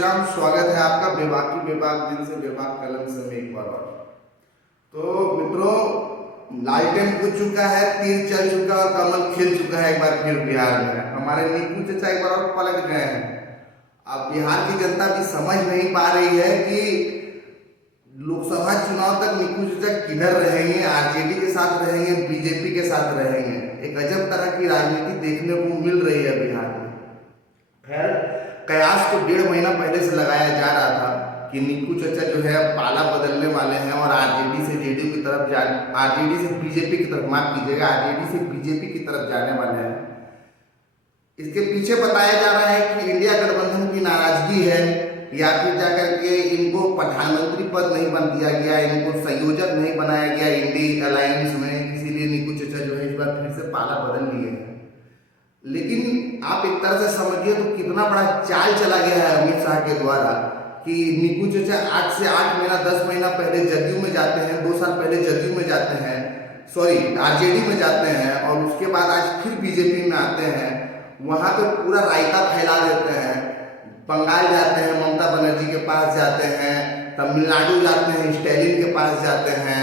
श्री राम। स्वागत है आपका बेबाकी बेबाक दिन से बेबाक कलम से में एक बार और। तो मित्रों, लालटेन बुझ चुका है, तीर चल चुका और कमल खिल चुका है एक बार फिर बिहार में। हमारे नीकू चचा एक बार और पलट गए हैं। अब बिहार की जनता भी समझ नहीं पा रही है कि लोकसभा चुनाव तक नीकू चचा किधर रहेंगे, आरजेडी के साथ रहेंगे, बीजेपी के साथ रहेंगे। एक अजब तरह की राजनीति देखने को मिल रही है बिहार में। खैर, कयास तो 1.5 महीना पहले से लगाया जा रहा था कि नीकू चचा जो है पाला बदलने वाले हैं और आरजेडी से जेडीयू की तरफ आरजेडी से बीजेपी की तरफ, माफ कीजिएगा, आरजेडी से बीजेपी की तरफ जाने वाले हैं। इसके पीछे बताया जा रहा है कि इंडिया गठबंधन की नाराजगी है, या फिर जाकर के इनको प्रधानमंत्री पद नहीं बन दिया गया, इनको संयोजक नहीं बनाया गया इंडी अलायंस में, इसीलिए नीकू चचा जो है इस बार फिर से पाला बदल लिए हैं। लेकिन आप एक तरह से समझिए तो कितना बड़ा चाल चला गया है अमित शाह के द्वारा कि नीकू चचा आज से 8 महीना 10 महीना पहले जदयू में जाते हैं, 2 साल पहले जदयू में जाते हैं, सॉरी आरजेडी में जाते हैं, और उसके बाद आज फिर बीजेपी में आते हैं। वहाँ पे पूरा रायता फैला देते हैं। बंगाल जाते हैं, ममता बनर्जी के पास जाते हैं, तमिलनाडु जाते हैं, स्टैलिन के पास जाते हैं,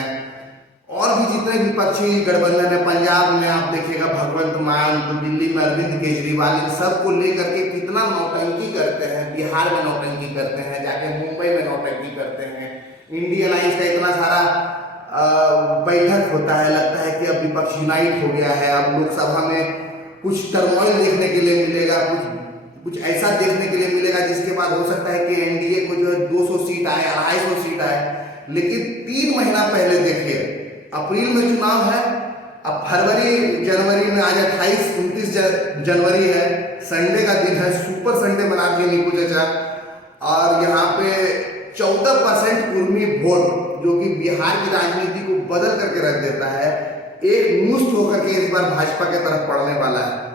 और भी जितने विपक्षी गठबंधन है, पंजाब में आप देखिएगा भगवंत मान, तो दिल्ली में अरविंद केजरीवाल, इन सबको लेकर के कितना नौटंकी करते हैं। बिहार में नौटंकी करते हैं, जाके मुंबई में नौटंकी करते हैं। इंडिया अलायंस का इतना सारा बैठक होता है, लगता है कि अब विपक्ष यूनाइट हो गया है, अब लोकसभा में कुछ टर्मोइल देखने के लिए मिलेगा, कुछ ऐसा देखने के लिए मिलेगा जिसके बाद हो सकता है कि एनडीए को जो है 200 सीट आए, 250 सीट आए। लेकिन 3 महीना पहले देखिए, अप्रैल में चुनाव है, अब फरवरी जनवरी में आज 28-29 जनवरी है, संडे का दिन है, सुपर संडे बना दिए नीकू चचा, और यहाँ पे 14% कुर्मी वोट जो कि बिहार की राजनीति को बदल करके रख देता है, एक मुश्त होकर के इस बार भाजपा के तरफ पड़ने वाला है।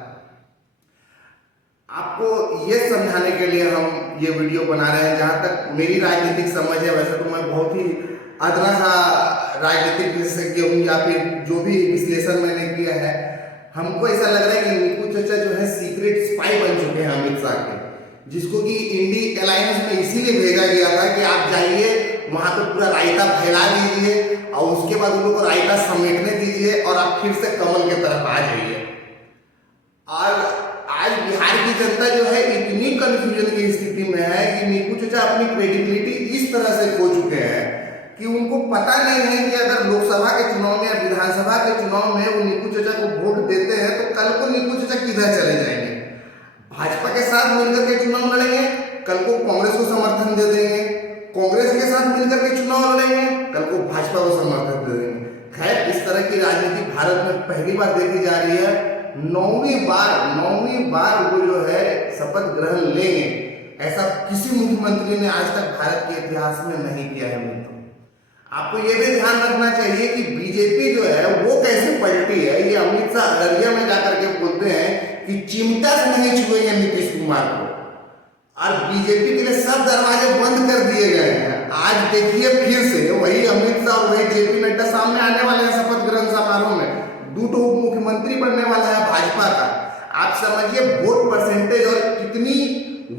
आपको ये समझाने के लिए हम ये वीडियो बना रहे हैं। जहाँ तक मेरी राजनीतिक समझ है, वैसे तो मैं बहुत ही अदना सा राजनीतिक विशेषज्ञ हूँ, या फिर जो भी विश्लेषण मैंने किया है, हमको ऐसा लग रहा है कि नीकू चचा जो है सीक्रेट स्पाई बन चुके हैं अमित शाह के, जिसको कि इंडी अलायंस में इसीलिए भेजा गया था कि आप जाइए वहां पे पूरा रायता फैला दीजिए और उसके बाद उन लोगों को रायता समेटने दीजिए और आप फिर से कमल के तरफ आ जाइए। और आज बिहार की जनता जो है इतनी कंफ्यूजन की स्थिति में है कि नीकू चचा अपनी क्रेडिबिलिटी इस तरह से खो चुके हैं कि उनको पता नहीं है कि अगर लोकसभा के चुनाव में या विधानसभा के चुनाव में वो नीकू चचा को वोट देते हैं तो कल को नीकू चचा किधर चले जाएंगे। भाजपा के साथ मिलकर के चुनाव लड़ेंगे, कल को कांग्रेस को समर्थन दे देंगे, कांग्रेस के साथ मिलकर के चुनाव लड़ेंगे, कल को भाजपा को समर्थन दे देंगे। खैर, इस तरह की राजनीति भारत में पहली बार देखी जा रही है। 9वीं बार वो जो है शपथ ग्रहण लेंगे, ऐसा किसी मुख्यमंत्री ने आज तक भारत के इतिहास में नहीं किया है। मित्रों, आपको ये भी ध्यान रखना चाहिए कि बीजेपी जो है वो कैसे पलटी है। ये अमित शाह अररिया में जाकर के बोलते हैं कि चिमटा से नहीं छुएंगे नीतीश कुमार को, और बीजेपी के लिए सब दरवाजे बंद कर दिए गए हैं। आज देखिए फिर से वही अमित शाह, वही जेपी नड्डा सामने आने वाले हैं शपथ ग्रहण समारोह में। 2 उप मुख्यमंत्री बनने वाला है भाजपा का। आप समझिए वोट परसेंटेज और कितनी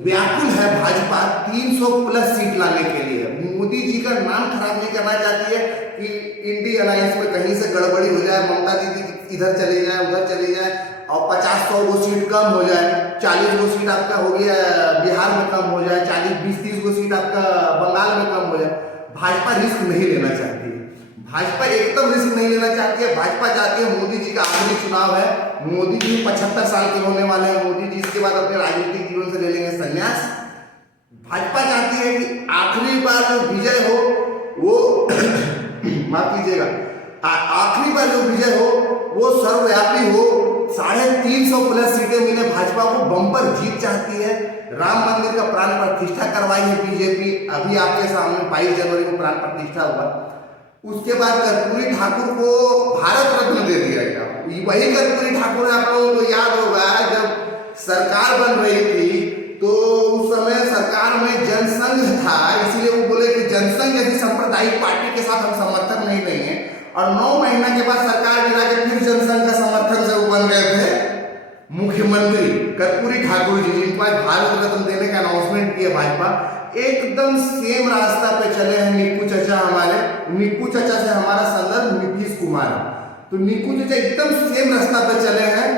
व्याकुल है भाजपा 300+ सीट लाने के लिए। मोदी जी का नाम खराब नहीं करना चाहती है कि इंडी अलायंस में कहीं से गड़बड़ी हो जाए, ममता दीदी इधर चली जाए, उधर चली जाए, और 50-100 सीट कम हो जाए, 40 सीट आपका हो गया बिहार में कम हो जाए, 40-20-30 सीट आपका बंगाल में कम हो जाए। भाजपा रिस्क नहीं लेना चाहती है, भाजपा एकदम रिस्क नहीं लेना चाहती है। भाजपा चाहती है, मोदी जी का आखिरी चुनाव है, मोदी जी 75 साल के होने वाले हैं, मोदी जी इसके बाद अपने राजनीतिक जीवन से ले लेंगे संन्यास। भाजपा चाहती है कि आखिरी बार जो विजय हो वो माफ कीजिएगा, आखिरी बार जो विजय हो वो सर्वव्यापी हो, 350+ सीटें मिले। भाजपा को बम्पर जीत चाहती है। राम मंदिर का प्राण प्रतिष्ठा करवाई है बीजेपी, अभी आपके सामने 22 जनवरी को प्राण प्रतिष्ठा हुआ। उसके बाद कर्पूरी ठाकुर को भारत रत्न दे दिया गया। वही कर्पूरी ठाकुर है, आप लोगों को याद होगा जब सरकार बन रही थी तो उस समय सरकार में जनसंघ था, इसलिए वो बोले कि जनसंघ जैसी सांप्रदायिक पार्टी के साथ हम समर्थन नहीं देंगे, और 9 महीना के बाद सरकार गिरा के फिर जनसंघ का समर्थन से वो बन गए थे मुख्यमंत्री कर्पूरी ठाकुर जी, जिनको आज भारत रत्न देने का अनाउंसमेंट किया भाजपा, एकदम सेम रास्ता पे चले हैं निक्कू चाचा हमारे। निक्कू चाचा से हमारा संदर्भ नीतीश कुमार, तो निक्कू चाचा एकदम सेम रास्ता पे चले हैं।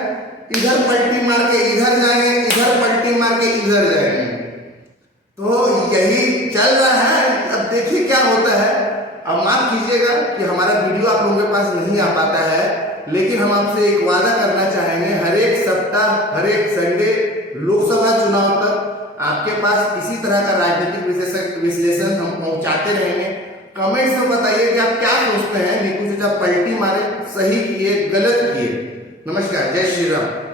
इधर पलटी मार के इधर जाएंगे, इधर पलटी मार के इधर जाएंगे, तो यही चल रहा है। अब देखिए क्या होता है। अब माफ कीजिएगा कि हमारा वीडियो आप लोगों के पास नहीं आ पाता है, लेकिन हम आपसे एक वादा करना चाहेंगे, हर एक सप्ताह, हर एक संडे लोकसभा चुनाव तक आपके पास इसी तरह का राजनीतिक विश्लेषण हम पहुंचाते रहेंगे। कमेंट्स में बताइए कि आप क्या सोचते हैं, निक्कू चाचा पलटी मारे, सही किए, गलत किए। नमस्कार, जय श्री राम।